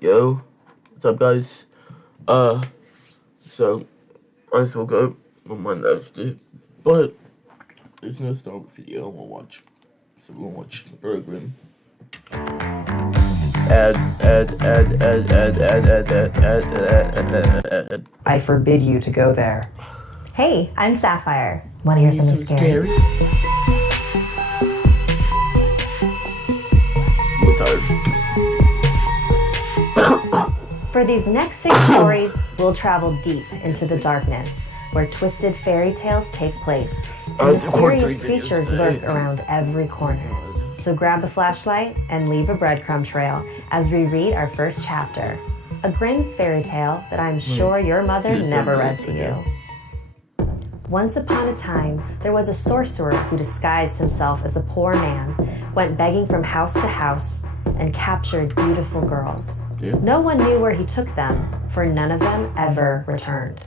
Yo, what's up, guys? So I just woke up on my next day, but there's no Star Wars video I wanna watch. So we're gonna watch Grimm. Ad. I forbid you to go there. Hey, I'm Sapphire. Want to hear something scary? I'm tired. For these next 6 stories, we'll travel deep into the darkness, where twisted fairy tales take place and mysterious creatures lurk around every corner. So grab a flashlight and leave a breadcrumb trail as we read our first chapter, a Grimm's fairy tale that I'm sure your mother never read to you. Once upon a time, there was a sorcerer who disguised himself as a poor man, went begging from house to house, and captured beautiful girls. No one knew where he took them, for none of them ever returned.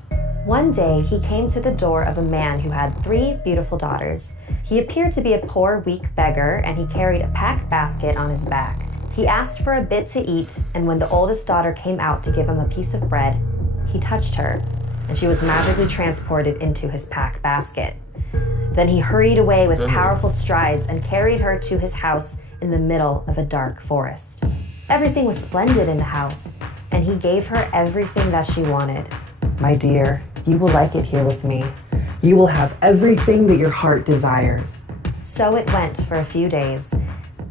One day, he came to the door of a man who had 3 beautiful daughters. He appeared to be a poor, weak beggar, and he carried a packed basket on his back. He asked for a bit to eat, and when the oldest daughter came out to give him a piece of bread, he touched her, and she was magically transported into his packed basket. Then he hurried away with powerful strides and carried her to his house in the middle of a dark forest. Everything was splendid in the house, and he gave her everything that she wanted. My dear, you will like it here with me. You will have everything that your heart desires. So it went for a few days,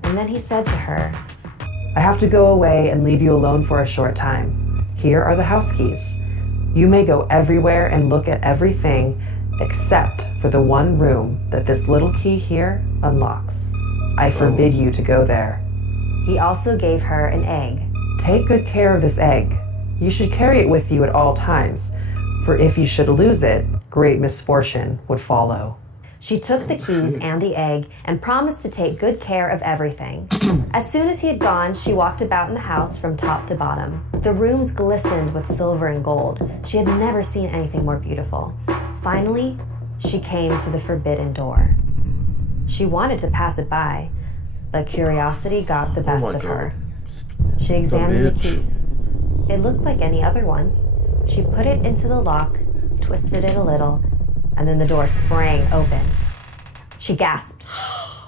and then he said to her, I have to go away and leave you alone for a short time. Here are the house keys. You may go everywhere and look at everything except for the one room that this little key here unlocks. I forbid you to go there. He also gave her an egg. Take good care of this egg. You should carry it with you at all times, for if you should lose it, great misfortune would follow. She took the keys and the egg and promised to take good care of everything. As soon as he had gone, she walked about in the house from top to bottom. The rooms glistened with silver and gold. She had never seen anything more beautiful. Finally, she came to the forbidden door. She wanted to pass it by, but curiosity got the best of her. She examined the key. It looked like any other one. She put it into the lock, twisted it a little, and then the door sprang open. She gasped.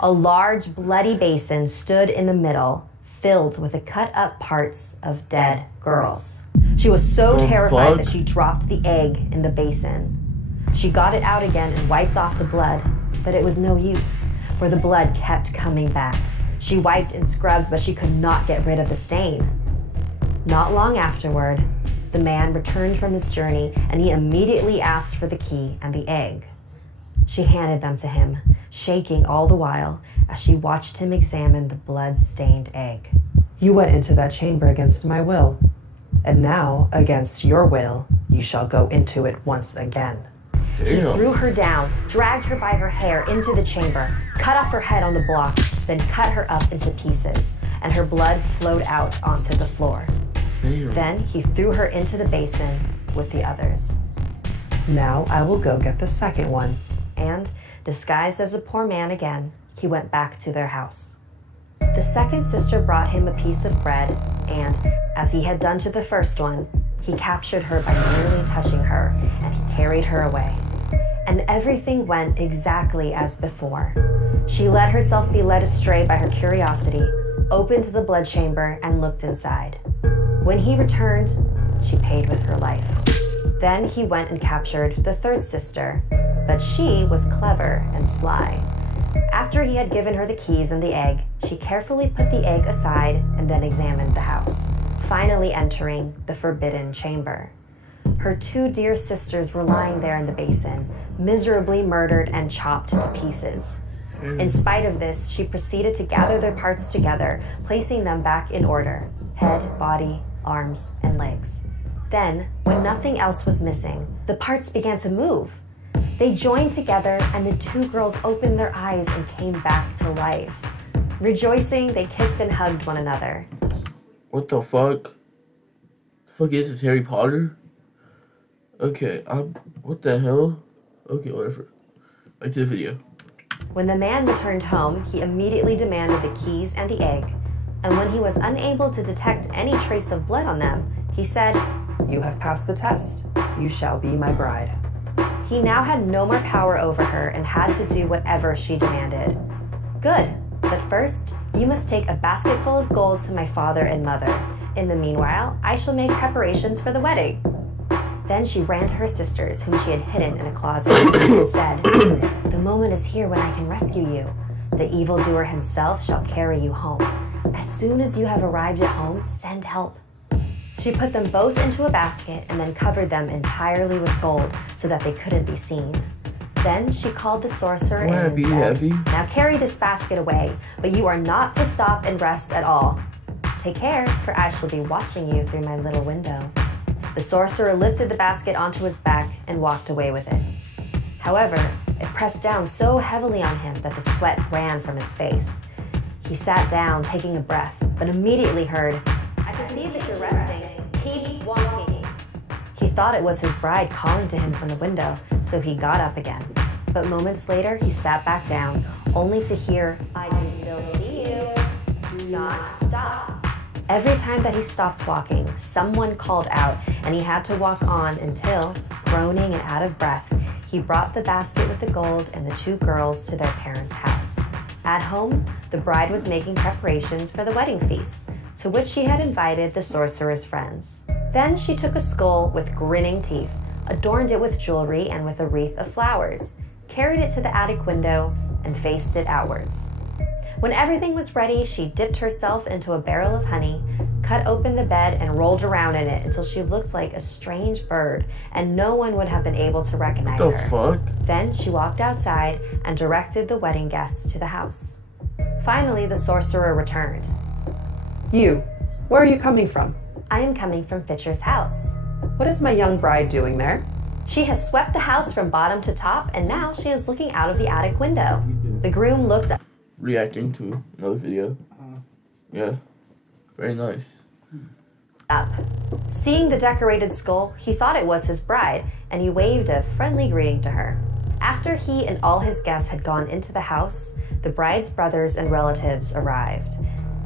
A large, bloody basin stood in the middle, filled with the cut-up parts of dead girls. She was so terrified that she dropped the egg in the basin. She got it out again and wiped off the blood, but it was no use, for the blood kept coming back. She wiped and scrubbed, but she could not get rid of the stain. Not long afterward, the man returned from his journey, and he immediately asked for the key and the egg. She handed them to him, shaking all the while as she watched him examine the blood-stained egg. You went into that chamber against my will, and now, against your will, you shall go into it once again. He threw her down, dragged her by her hair into the chamber, cut off her head on the block, then cut her up into pieces, and her blood flowed out onto the floor. Then he threw her into the basin with the others. Now I will go get the second one. And, disguised as a poor man again, he went back to their house. The second sister brought him a piece of bread, and, as he had done to the first one, he captured her by merely touching her, and he carried her away. And everything went exactly as before. She let herself be led astray by her curiosity, opened the blood chamber, and looked inside. When he returned, she paid with her life. Then he went and captured the third sister, but she was clever and sly. After he had given her the keys and the egg, she carefully put the egg aside and then examined the house, finally entering the forbidden chamber. Her 2 dear sisters were lying there in the basin, miserably murdered and chopped to pieces. In spite of this, she proceeded to gather their parts together, placing them back in order: head, body, arms, and legs. Then, when nothing else was missing, the parts began to move. They joined together, and the 2 girls opened their eyes and came back to life. Rejoicing, they kissed and hugged one another. What the fuck? The fuck is this, Harry Potter? Okay, what the hell? Okay, whatever. Back to the video. When the man returned home, he immediately demanded the keys and the egg. and when he was unable to detect any trace of blood on them, he said, "You have passed the test. You shall be my bride." he now had no more power over her and had to do whatever she demanded. Good, but first, you must take a basket full of gold to my father and mother. In the meanwhile, I shall make preparations for the wedding. Then she ran to her sisters, whom she had hidden in a closet, and said, "The moment is here when I can rescue you. The evildoer himself shall carry you home. As soon as you have arrived at home, send help." She put them both into a basket and then covered them entirely with gold so that they couldn't be seen. Then she called the sorcerer in and said, "Now carry this basket away, but you are not to stop and rest at all. Take care, for I shall be watching you through my little window." The sorcerer lifted the basket onto his back and walked away with it. However, it pressed down so heavily on him that the sweat ran from his face. He sat down, taking a breath, but immediately heard, "I can see that you're resting. Keep walking." He thought it was his bride calling to him from the window, so he got up again. But moments later, he sat back down, only to hear, "I can still see you. Do not stop." Every time that he stopped walking, someone called out, and he had to walk on until, groaning and out of breath, he brought the basket with the gold and the two girls to their parents' house. At home, the bride was making preparations for the wedding feast, to which she had invited the sorcerer's friends. Then she took a skull with grinning teeth, adorned it with jewelry and with a wreath of flowers, carried it to the attic window, and faced it outwards. When everything was ready, she dipped herself into a barrel of honey, cut open the bed, and rolled around in it until she looked like a strange bird, and no one would have been able to recognize her. What the fuck? Then she walked outside and directed the wedding guests to the house. Finally, the sorcerer returned. "You, where are you coming from?" "I am coming from Fitcher's house." "What is my young bride doing there?" "She has swept the house from bottom to top, and now she is looking out of the attic window." The groom looked Reacting to another video. Yeah. Very nice. up. Seeing the decorated skull, he thought it was his bride, and he waved a friendly greeting to her. After he and all his guests had gone into the house, the bride's brothers and relatives arrived.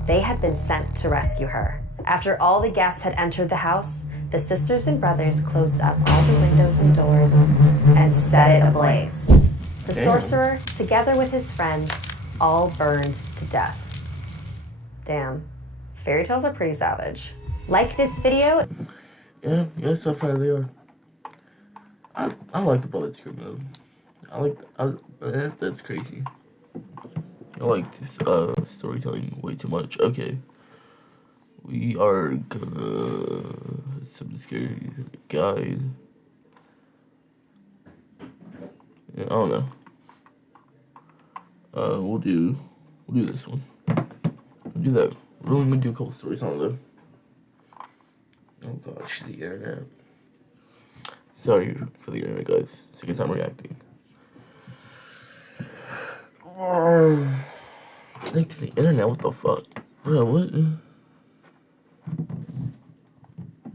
They had been sent to rescue her. After all the guests had entered the house, the sisters and brothers closed up all the windows and doors and set it ablaze. The sorcerer, together with his friends, all burned to death. Damn. Fairy tales are pretty savage. Like this video. Yeah, so far they are. I like the bullet Grimm though. That's crazy. I like this storytelling way too much. Okay. We are gonna some scary guide. Yeah, I don't know. We'll do this one. We'll do that. We're only gonna do a couple stories on it though. Oh gosh, the internet. Sorry for the internet, guys. Second time reacting. Connect to the internet, what the fuck? Bro, what?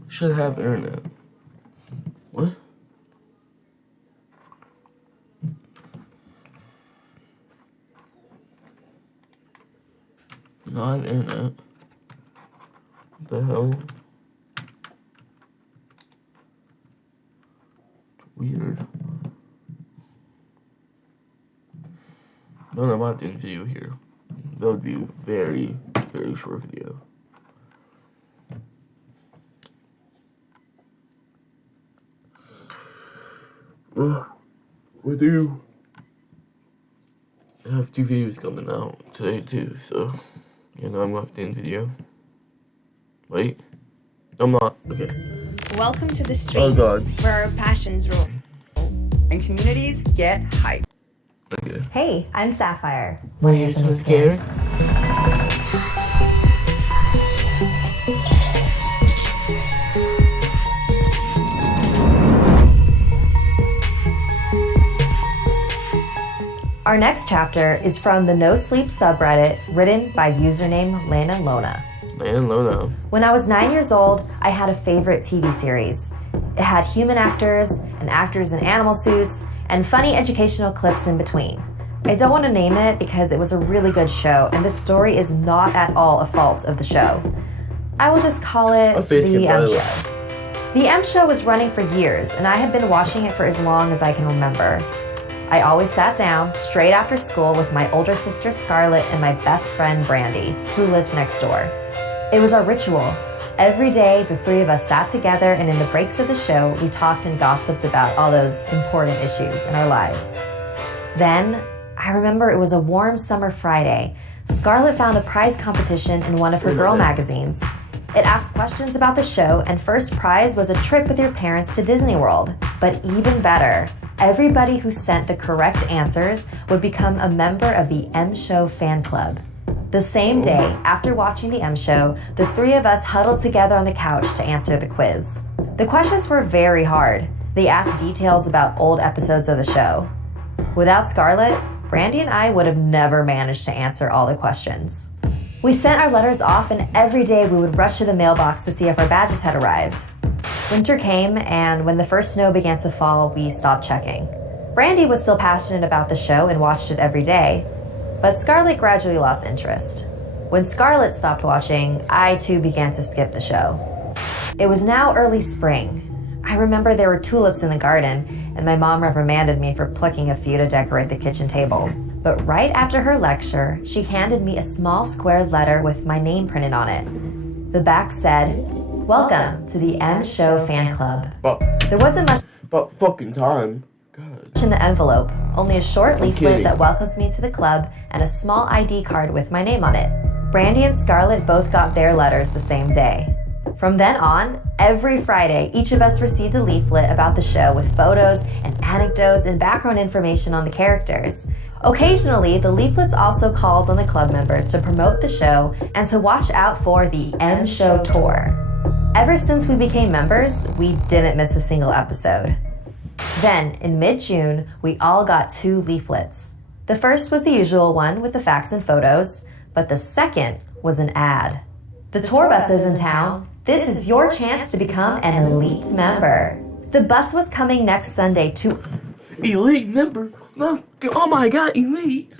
Should have internet. What? No, I have internet. What the hell? Weird. No, I'm not doing video here. That would be a very, very short video. We do have 2 videos coming out today too, so you know I'm gonna have to end video. Wait. I'm not. Okay. Welcome to the street, Oh god. where our passions roll and communities get hyped. Okay. Hey, I'm Sapphire. Why are you so scared? Our next chapter is from the No Sleep subreddit, written by username Lana Lona. When I was 9 years old, I had a favorite TV series. It had human actors and actors in animal suits and funny educational clips in between. I don't want to name it because it was a really good show, and the story is not at all a fault of the show. I will just call it The M Show. The M Show was running for years, and I had been watching it for as long as I can remember. I always sat down straight after school with my older sister Scarlett and my best friend Brandy, who lived next door. It was our ritual. Every day, the three of us sat together, and in the breaks of the show, we talked and gossiped about all those important issues in our lives. Then, I remember it was a warm summer Friday. Scarlett found a prize competition in one of her girl magazines. It asked questions about the show, and first prize was a trip with your parents to Disney World. But even better, everybody who sent the correct answers would become a member of the M Show fan club. The same day, after watching the M Show, the three of us huddled together on the couch to answer the quiz. The questions were very hard. They asked details about old episodes of the show. Without Scarlett, Brandy and I would have never managed to answer all the questions. We sent our letters off, and every day we would rush to the mailbox to see if our badges had arrived. Winter came, and when the first snow began to fall, we stopped checking. Brandy was still passionate about the show and watched it every day, but Scarlett gradually lost interest. When Scarlett stopped watching, I too began to skip the show. It was now early spring. I remember there were tulips in the garden, and my mom reprimanded me for plucking a few to decorate the kitchen table. But right after her lecture, she handed me a small square letter with my name printed on it. The back said, "Welcome to the M Show fan club." There wasn't much About fucking time. God. in the envelope, only a short leaflet that welcomes me to the club and a small ID card with my name on it. Brandy and Scarlett both got their letters the same day. From then on, every Friday, each of us received a leaflet about the show with photos and anecdotes and background information on the characters. Occasionally, the leaflets also called on the club members to promote the show and to watch out for the M Show tour. Ever since we became members, we didn't miss a single episode. Then, in mid-June, we all got 2 leaflets. The first was the usual one with the facts and photos, but the second was an ad. The tour bus is in town. This is your chance to become an elite member. The bus was coming next Sunday to... Elite member? No, oh my god, elite!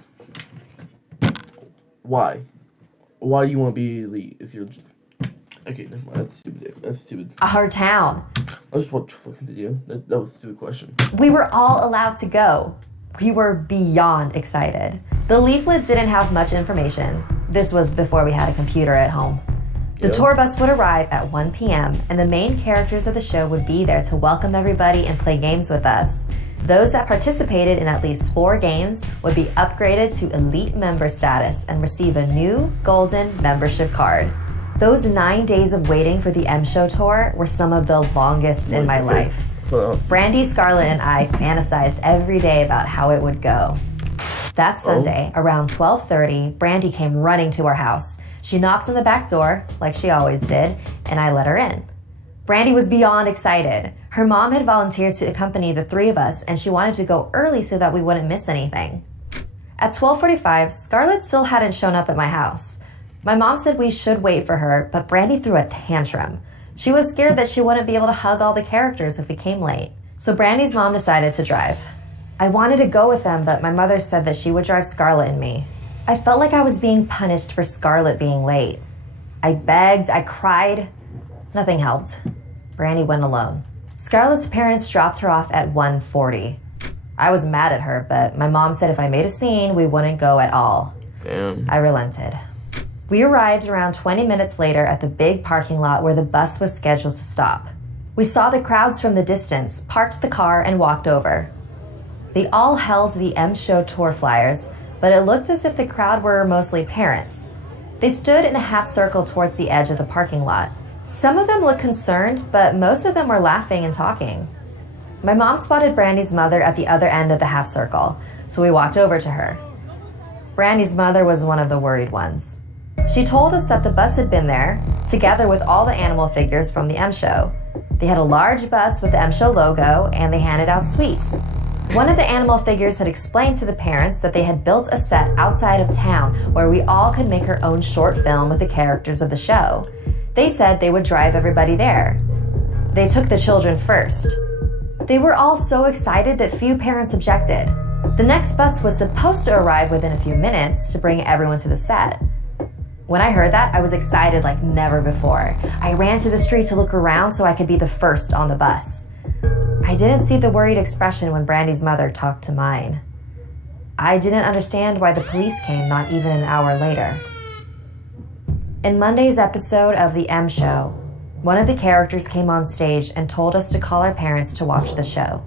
Why? Why do you want to be elite if you're... Okay, never mind, that's stupid. That's stupid. our town. I just watched fucking video. That was a stupid question. We were all allowed to go. We were beyond excited. The leaflet didn't have much information. This was before we had a computer at home. The tour bus would arrive at 1 p.m. and the main characters of the show would be there to welcome everybody and play games with us. Those that participated in at least 4 games would be upgraded to elite member status and receive a new golden membership card. Those 9 days of waiting for the M Show tour were some of the longest in my life. Brandy, Scarlett, and I fantasized every day about how it would go. That Sunday, around 12:30, Brandy came running to our house. She knocked on the back door, like she always did, and I let her in. Brandy was beyond excited. Her mom had volunteered to accompany the 3 of us, and she wanted to go early so that we wouldn't miss anything. At 12:45, Scarlett still hadn't shown up at my house. My mom said we should wait for her, but Brandy threw a tantrum. She was scared that she wouldn't be able to hug all the characters if we came late. So Brandy's mom decided to drive. I wanted to go with them, but my mother said that she would drive Scarlett and me. I felt like I was being punished for Scarlett being late. I begged, I cried. Nothing helped. Brandy went alone. Scarlett's parents dropped her off at 1:40. I was mad at her, but my mom said if I made a scene, we wouldn't go at all. Damn. I relented. We arrived around 20 minutes later at the big parking lot where the bus was scheduled to stop. We saw the crowds from the distance, parked the car, and walked over. They all held the M Show tour flyers, but it looked as if the crowd were mostly parents. They stood in a half circle towards the edge of the parking lot. Some of them looked concerned, but most of them were laughing and talking. My mom spotted Brandy's mother at the other end of the half circle, so we walked over to her. Brandy's mother was one of the worried ones. She told us that the bus had been there, together with all the animal figures from the M Show. They had a large bus with the M Show logo, and they handed out sweets. One of the animal figures had explained to the parents that they had built a set outside of town where we all could make our own short film with the characters of the show. They said they would drive everybody there. They took the children first. They were all so excited that few parents objected. The next bus was supposed to arrive within a few minutes to bring everyone to the set. When I heard that, I was excited like never before. I ran to the street to look around so I could be the first on the bus. I didn't see the worried expression when Brandy's mother talked to mine. I didn't understand why the police came not even an hour later. In Monday's episode of The M Show, one of the characters came on stage and told us to call our parents to watch the show.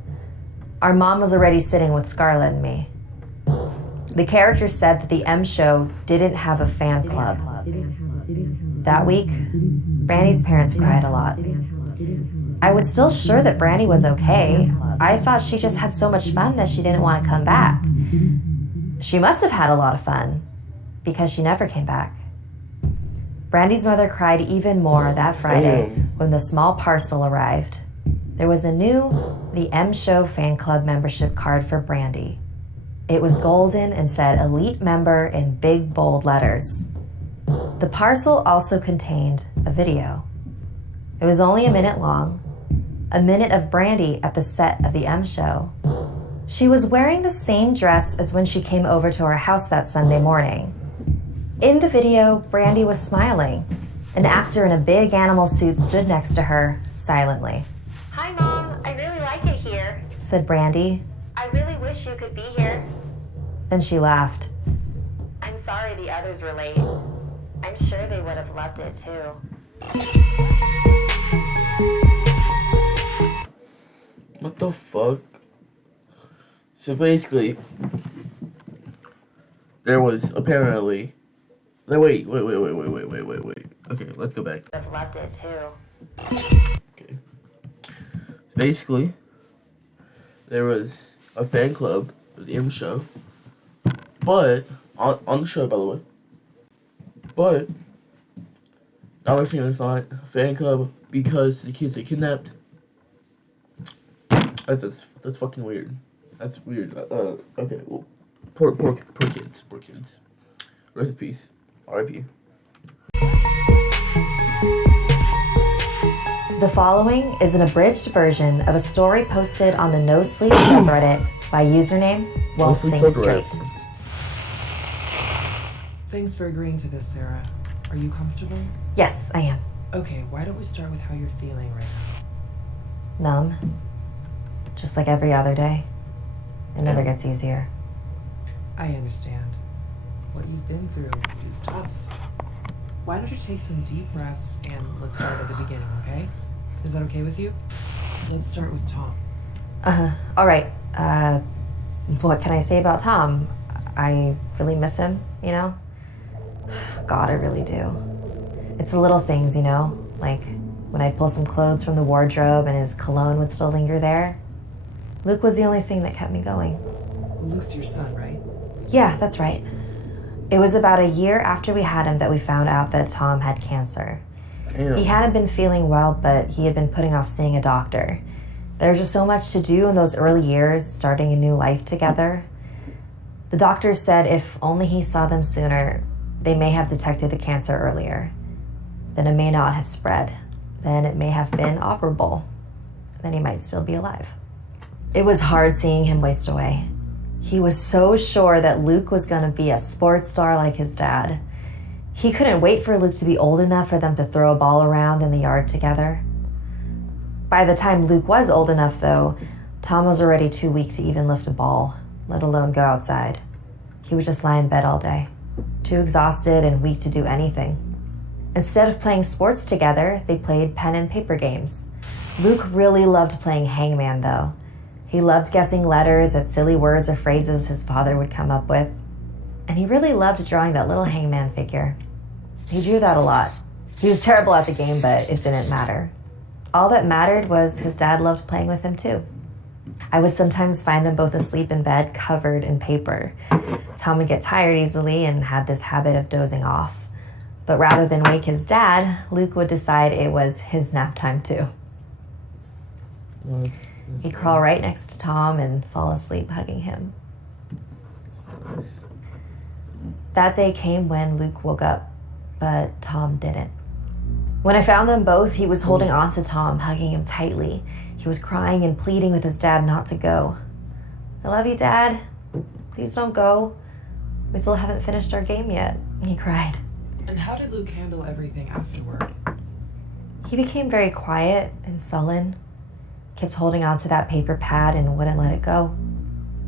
Our mom was already sitting with Scarlett and me. The character said that The M Show didn't have a fan club. That week, Brandy's parents cried a lot. I was still sure that Brandy was okay. I thought she just had so much fun that she didn't want to come back. She must have had a lot of fun, because she never came back. Brandy's mother cried even more that Friday when the small parcel arrived. There was a new The M Show fan club membership card for Brandy. It was golden and said elite member in big bold letters. The parcel also contained a video. It was only a minute long, a minute of Brandy at the set of The M Show. She was wearing the same dress as when she came over to our house that Sunday morning. In the video, Brandy was smiling. An actor in a big animal suit stood next to her, silently. "Hi, Mom. I really like it here," said Brandy. "I really wish you could be here." Then she laughed. "I'm sorry the others were late. I'm sure they would have loved it, too." What the fuck? So basically, there was apparently. Wait. Okay, let's go back. Would have loved it, too. Okay. Basically, there was a fan club of the M Show, but on the show, by the way. But now they're saying it's not a fan club because the kids are kidnapped. That's fucking weird. That's weird. Okay. Well, poor kids. Poor kids. Rest in peace. R.I.P. The following is an abridged version of a story posted on the No Sleep subreddit by username Won't Think Straight. Thanks for agreeing to this, Sarah. Are you comfortable? Yes, I am. Okay, why don't we start with how you're feeling right now? Numb. Just like every other day. It never gets easier. I understand. What you've been through is tough. Why don't you take some deep breaths and let's start at the beginning, okay? Is that okay with you? Let's start with Tom. All right. What can I say about Tom? I really miss him, you know? God, I really do. It's the little things, you know? Like when I'd pull some clothes from the wardrobe and his cologne would still linger there. Luke was the only thing that kept me going. Luke's your son, right? Yeah, that's right. It was about a year after we had him that we found out that Tom had cancer. Damn. He hadn't been feeling well, but he had been putting off seeing a doctor. There was just so much to do in those early years, starting a new life together. The doctor said if only he saw them sooner, they may have detected the cancer earlier. Then it may not have spread. Then it may have been operable. Then he might still be alive. It was hard seeing him waste away. He was so sure that Luke was going to be a sports star like his dad. He couldn't wait for Luke to be old enough for them to throw a ball around in the yard together. By the time Luke was old enough, though, Tom was already too weak to even lift a ball, let alone go outside. He would just lie in bed all day, too exhausted and weak to do anything. Instead of playing sports together, they played pen and paper games. Luke really loved playing hangman, though. He loved guessing letters at silly words or phrases his father would come up with. And he really loved drawing that little hangman figure. He drew that a lot. He was terrible at the game, but it didn't matter. All that mattered was his dad loved playing with him too. I would sometimes find them both asleep in bed, covered in paper. Tom would get tired easily and had this habit of dozing off. But rather than wake his dad, Luke would decide it was his nap time too. He'd crawl right next to Tom and fall asleep hugging him. That day came when Luke woke up, but Tom didn't. When I found them both, he was holding on to Tom, hugging him tightly. He was crying and pleading with his dad not to go. "I love you, Dad." Please don't go. We still haven't finished our game yet. He cried. And how did Luke handle everything afterward? He became very quiet and sullen, kept holding on to that paper pad and wouldn't let it go.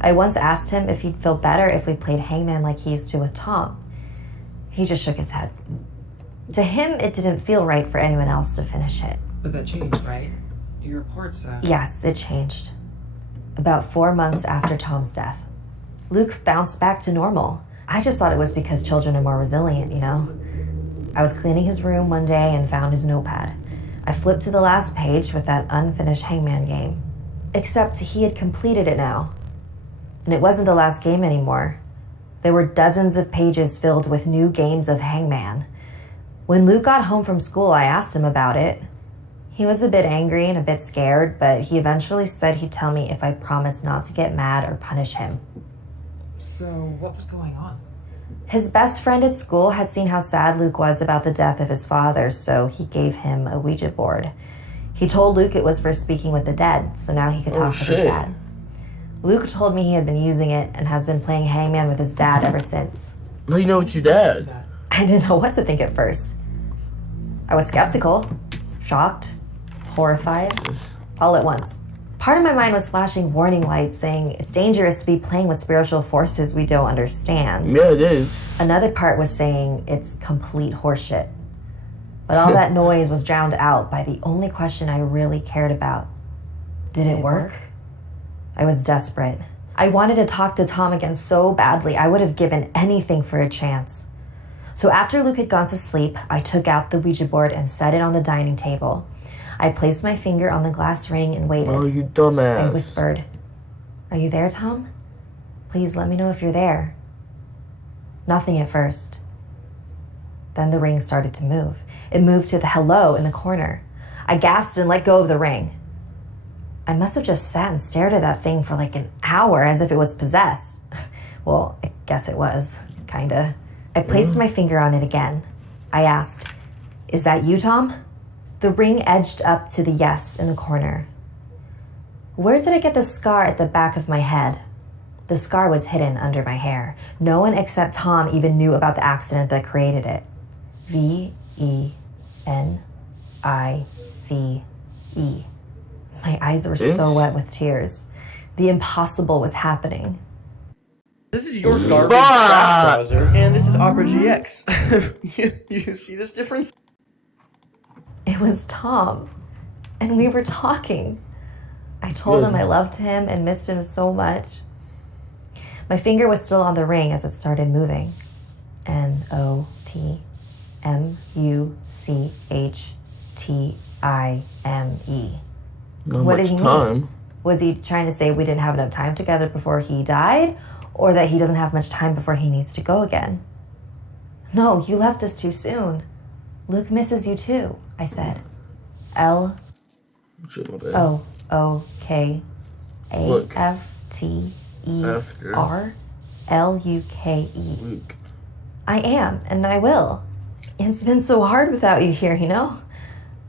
I once asked him if he'd feel better if we played hangman like he used to with Tom. He just shook his head. To him, it didn't feel right for anyone else to finish it. But that changed, right? Your report said. Yes, it changed. About 4 months after Tom's death. Luke bounced back to normal. I just thought it was because children are more resilient, you know? I was cleaning his room one day and found his notepad. I flipped to the last page with that unfinished hangman game. Except he had completed it now. And it wasn't the last game anymore. There were dozens of pages filled with new games of hangman. When Luke got home from school, I asked him about it. He was a bit angry and a bit scared, but he eventually said he'd tell me if I promised not to get mad or punish him. So, what was going on? His best friend at school had seen how sad Luke was about the death of his father, so he gave him a Ouija board. He told Luke it was for speaking with the dead, so now he could talk with his dad. Luke told me he had been using it and has been playing hangman with his dad ever since. How do you know it's your dad? I didn't know what to think at first. I was skeptical, shocked, horrified, all at once. Part of my mind was flashing warning lights saying it's dangerous to be playing with spiritual forces we don't understand. Yeah, it is. Another part was saying it's complete horseshit. But all that noise was drowned out by the only question I really cared about. Did it work? I was desperate. I wanted to talk to Tom again so badly. I would have given anything for a chance. So after Luke had gone to sleep, I took out the Ouija board and set it on the dining table. I placed my finger on the glass ring and waited. Oh, you dumbass. I whispered, "Are you there, Tom? Please let me know if you're there." Nothing at first. Then the ring started to move. It moved to the hello in the corner. I gasped and let go of the ring. I must have just sat and stared at that thing for like an hour as if it was possessed. Well, I guess it was, kinda. I placed my finger on it again. I asked, "Is that you, Tom?" The ring edged up to the yes in the corner. Where did I get the scar at the back of my head? The scar was hidden under my hair. No one except Tom even knew about the accident that created it. VENICE. My eyes were so wet with tears. The impossible was happening. This is your garbage Flash browser, and this is Opera GX. You see this difference? It was Tom, and we were talking. I told him I loved him and missed him so much. My finger was still on the ring as it started moving. NOTMUCHTIME. What did he mean? Was he trying to say we didn't have enough time together before he died? Or that he doesn't have much time before he needs to go again? No, you left us too soon. Luke misses you too, I said. LOOKAFTERLUKE. I am, and I will. It's been so hard without you here, you know?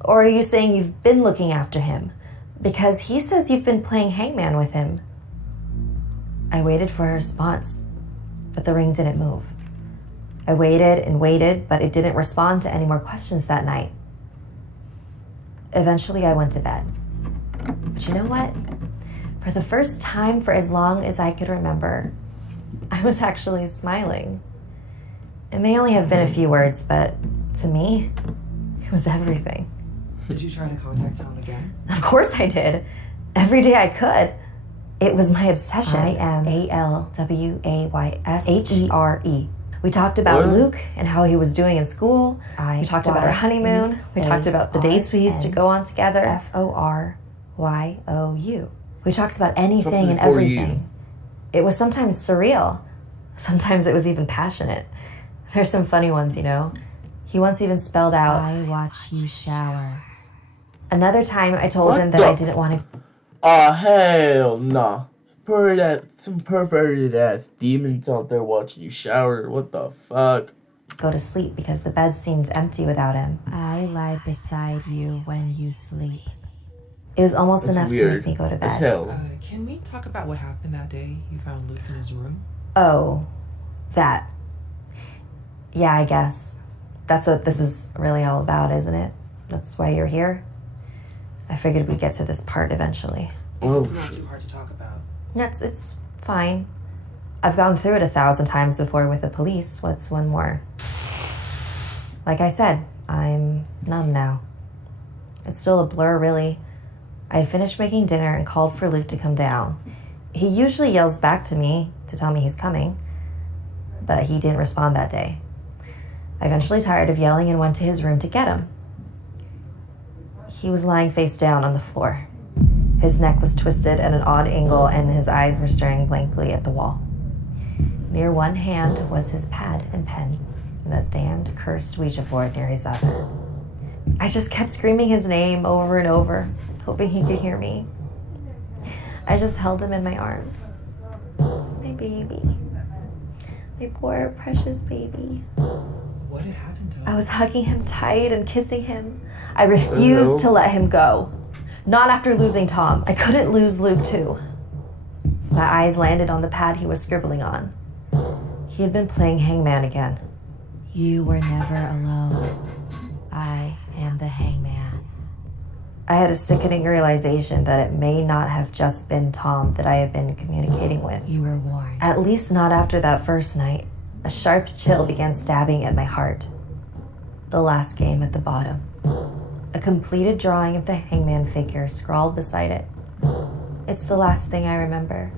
Or are you saying you've been looking after him? Because he says you've been playing hangman with him. I waited for a response, but the ring didn't move. I waited and waited, but it didn't respond to any more questions that night. Eventually, I went to bed. But you know what? For the first time for as long as I could remember, I was actually smiling. It may only have been a few words, but to me, it was everything. Did you try to contact Tom again? Of course I did. Every day I could. It was my obsession. IMALWAYSHERE. We talked about Luke and how he was doing in school. We talked about our honeymoon. We talked about the dates we used to go on together. FORYOU. We talked about anything and everything. It was sometimes surreal. Sometimes it was even passionate. There's some funny ones, you know. He once even spelled out, "I watch you shower." Another time I told him that I didn't want to... Oh, hell no. Some perverted ass demons out there watching you shower. What the fuck? Go to sleep because the bed seemed empty without him. I lie beside you when you sleep. It was almost enough to make me go to bed. As hell. Can we talk about what happened that day you found Luke in his room? Oh, that. Yeah, I guess. That's what this is really all about, isn't it? That's why you're here? I figured we'd get to this part eventually. If it's not too hard to talk about. It's fine. I've gone through it 1,000 times before with the police. What's one more? Like I said, I'm numb now. It's still a blur, really. I had finished making dinner and called for Luke to come down. He usually yells back to me to tell me he's coming, but he didn't respond that day. I eventually tired of yelling and went to his room to get him. He was lying face down on the floor. His neck was twisted at an odd angle and his eyes were staring blankly at the wall. Near one hand was his pad and pen, and that damned cursed Ouija board near his other. I just kept screaming his name over and over, hoping he could hear me. I just held him in my arms. My baby. My poor, precious baby. What had happened to him? I was hugging him tight and kissing him. I refused to let him go. Not after losing Tom. I couldn't lose Luke, too. My eyes landed on the pad he was scribbling on. He had been playing hangman again. You were never alone. I am the hangman. I had a sickening realization that it may not have just been Tom that I had been communicating with. You were warned. At least not after that first night. A sharp chill began stabbing at my heart. The last game at the bottom. A completed drawing of the hangman figure scrawled beside it. It's the last thing I remember.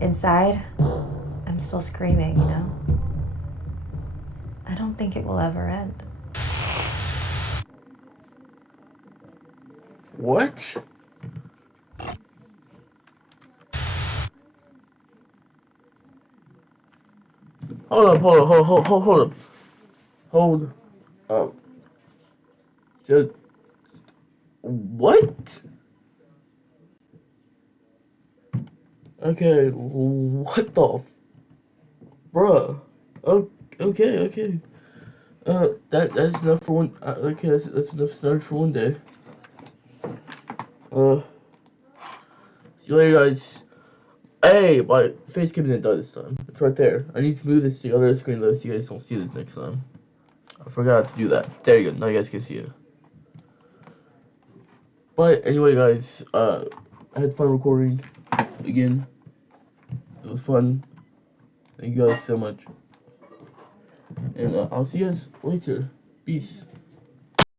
Inside, I'm still screaming, you know? I don't think it will ever end. What? Hold up. Hold up. So, what? Okay, what the bruh? Oh, okay. That's enough for one. Okay, that's enough snark for one day. See you later, guys. Hey, my face cam didn't die this time. It's right there. I need to move this to the other screen though, so you guys don't see this next time. I forgot to do that. There you go. Now you guys can see it. But anyway, guys, I had fun recording again. It was fun. Thank you guys so much. And I'll see you guys later. Peace.